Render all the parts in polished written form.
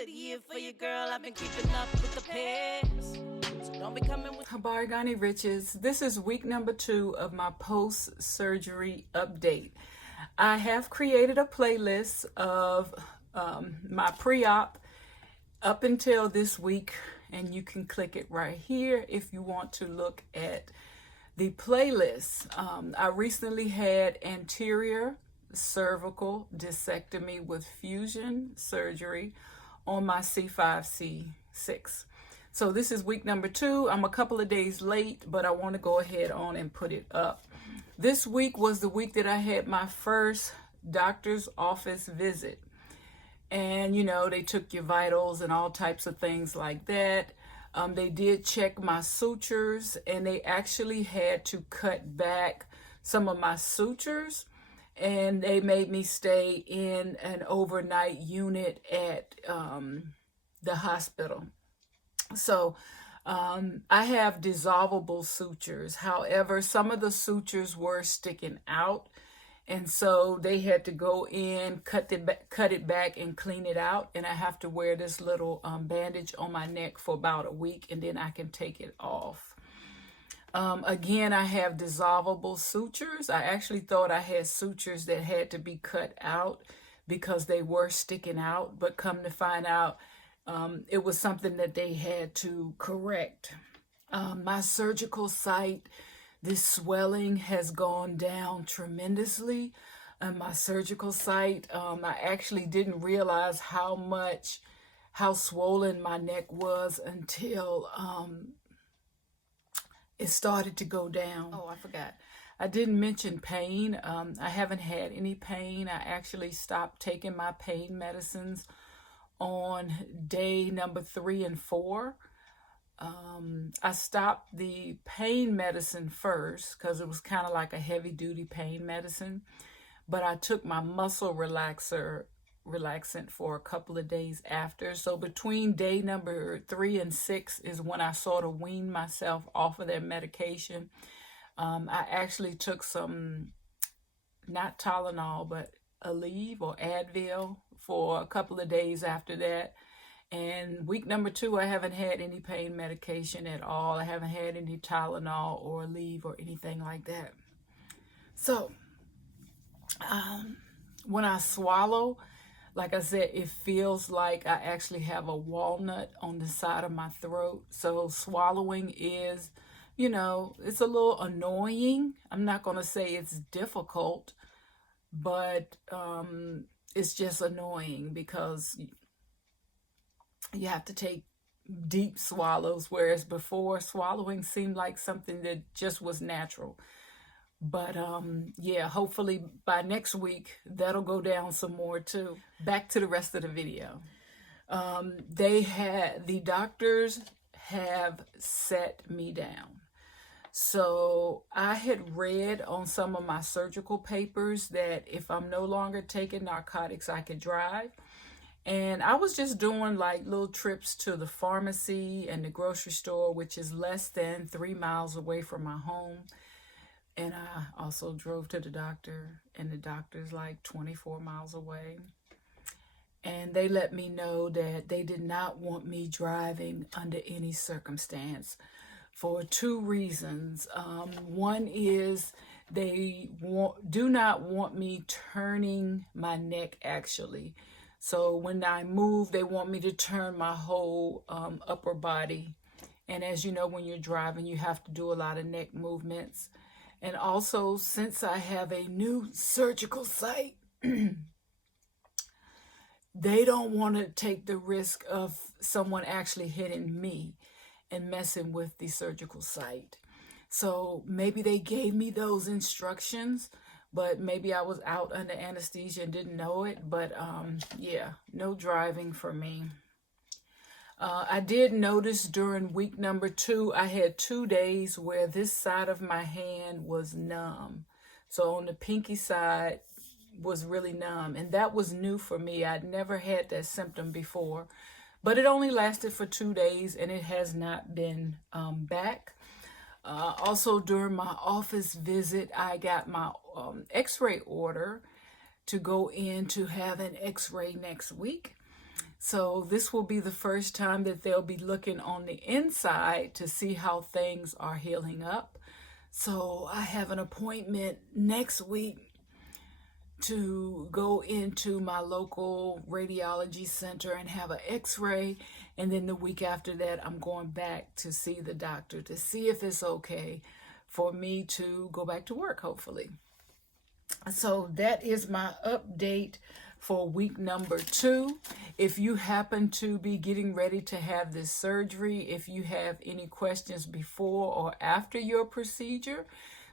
good year for your girl. I've been keeping up with the pairs. So don't be coming with Bargani Riches. This is week number 2 of my post-surgery update. I have created a playlist of my pre-op up until this week, and you can click it right here if you want to look at the playlist. I recently had anterior cervical discectomy with fusion surgery on my C5, C6. So this is week number 2. I'm a couple of days late, but I want to go ahead on and put it up. This week was the week that I had my first doctor's office visit. And, you know, they took your vitals and all types of things like that. They did check my sutures, and they actually had to cut back some of my sutures. And they made me stay in an overnight unit at the hospital. So I have dissolvable sutures. However, some of the sutures were sticking out. And so they had to go in, cut it back and clean it out. And I have to wear this little bandage on my neck for about a week, and then I can take it off. Again, I have dissolvable sutures. I actually thought I had sutures that had to be cut out because they were sticking out, but come to find out, it was something that they had to correct. My surgical site, this swelling has gone down tremendously on my surgical site. I actually didn't realize how swollen my neck was until it started to go down. Oh, I forgot. I didn't mention pain. I haven't had any pain. I actually stopped taking my pain medicines on day number 3 and 4. I stopped the pain medicine first because it was kind of like a heavy duty pain medicine, but I took my muscle relaxant for a couple of days after. So between day number 3 and 6 is when I sort of weaned myself off of that medication. I actually took some, not Tylenol, but Aleve or Advil for a couple of days after that. And week number 2, I haven't had any pain medication at all. I haven't had any Tylenol or Aleve or anything like that. So when I swallow, like I said, it feels like I actually have a walnut on the side of my throat. So swallowing is, you know, it's a little annoying. I'm not going to say it's difficult, but it's just annoying because you have to take deep swallows, whereas before swallowing seemed like something that just was natural. But yeah, hopefully by next week that'll go down some more too. Back to the rest of the video. The doctors have set me down. So I had read on some of my surgical papers that if I'm no longer taking narcotics, I could drive. And I was just doing like little trips to the pharmacy and the grocery store, which is less than 3 miles away from my home. And I also drove to the doctor, and the doctor's like 24 miles away. And they let me know that they did not want me driving under any circumstance for 2 reasons. One is they do not want me turning my neck actually. So when I move, they want me to turn my whole upper body. And as you know, when you're driving, you have to do a lot of neck movements. And also, since I have a new surgical site, they don't want to take the risk of someone actually hitting me and messing with the surgical site. So maybe they gave me those instructions, but maybe I was out under anesthesia and didn't know it. But yeah, no driving for me. I did notice during week number 2, I had 2 days where this side of my hand was numb. So on the pinky side was really numb, and that was new for me. I'd never had that symptom before, but it only lasted for 2 days, and it has not been back. Also, during my office visit, I got my x-ray order to go in to have an x-ray next week. So this will be the first time that they'll be looking on the inside to see how things are healing up. So I have an appointment next week to go into my local radiology center and have an x-ray. And then the week after that, I'm going back to see the doctor to see if it's okay for me to go back to work, hopefully. So that is my update for week number 2. If you happen to be getting ready to have this surgery, if you have any questions before or after your procedure,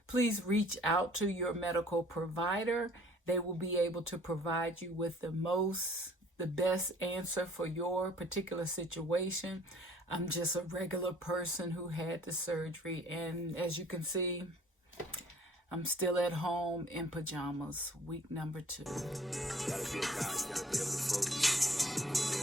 please reach out to your medical provider. They will be able to provide you with the best answer for your particular situation. I'm just a regular person who had the surgery, and as you can see, I'm still at home in pajamas, week number 2. Gotta be a guy, gotta be able to focus.